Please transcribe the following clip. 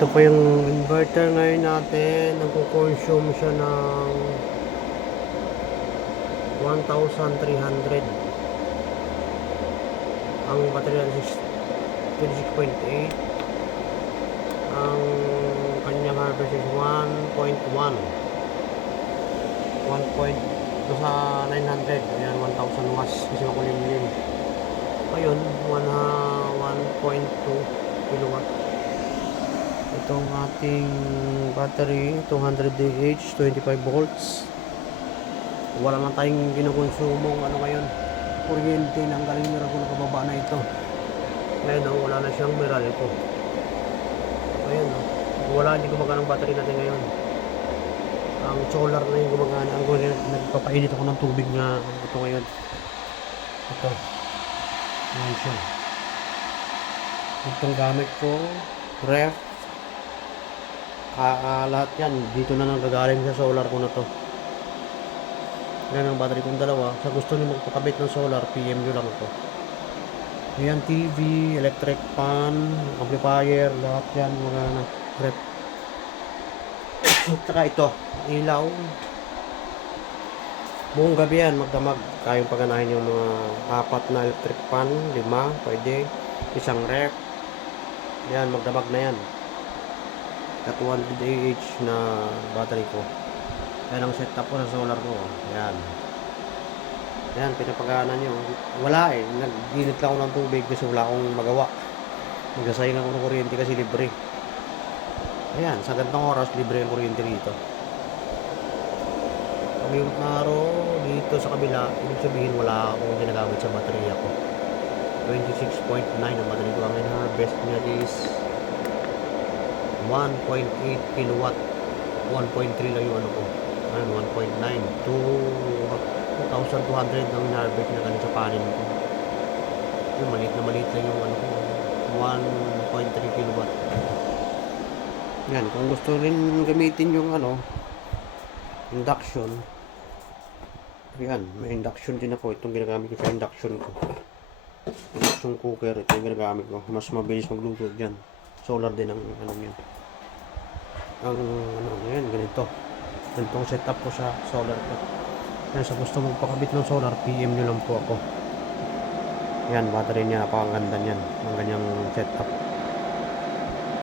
Ito po yung inverter ngayon natin. Nagko-consume siya ng 1,300. Ang baterya is 26.8. Ang kanyang harvest is 1.1. 1 point sa 900. Ayan, 1,000 watts kasi makulimlim. Ayun, 1.2 kilowatt. Itong ating battery 200 Ah, 25 volts. Wala na tayong kinukonsumong ngayon, kuryente. Nang galing meron ko nakababa na ito. Ngayon wala na siyang meral ito. Ayan wala, hindi gumagana ang battery natin ngayon. Ang solar na yung gumagana. Ang nagpapainit ako ng tubig na ito ngayon. Ito. Ayan siya. Itong gamit ko, ref. Lahat yan dito na nang gagaling sa solar ko na to. Yan ang battery kong dalawa. Sa gusto niyo magpakabit ng solar, PM nyo lang ito. Yan, TV, electric fan, amplifier, lahat yan mga rep. Saka ito, ilaw. Buong gabi yan magdamag. Kayong paganahin yung mga 4 na electric fan, 5 pwede, isang rep. Yan, magdamag na yan. At 100 Ah na battery ko. Yan ang setup ko sa solar ko. Yan. Yan, pinapagana nyo. Wala nagdilit lang ako ng tubig kasi wala akong magawa. Magsasayang ako ng kuryente kasi libre. Ayan, sa gantong oras libre ang kuryente dito. Pag-iwag na araw dito sa kabila, ibig sabihin wala akong ginagamit sa baterya ko. 26.9 ang battery ko. Ang harvest niya is 1.8 kilowatt. 1.3 lang yung ko. Ayun, 1.9 to 2,200 ang harvest na ganun sa panin ko. Yung maliit lang yung ko. 1.3 kilowatt. Yan, kung gusto rin gamitin yung induction. Yan, may induction din ako. Itong ginagamit ko sa induction ko. Induction cooker, ito yung ginagamit ko. Mas mabilis magluto dyan. Solar din ang yan. Ang yan, ganito. Ganitong setup ko sa solar ko. Yan, sa gusto magpakabit ng solar, PM nyo lang po ako. Yan, battery niya, napakaganda niyan. Ang ganyang setup.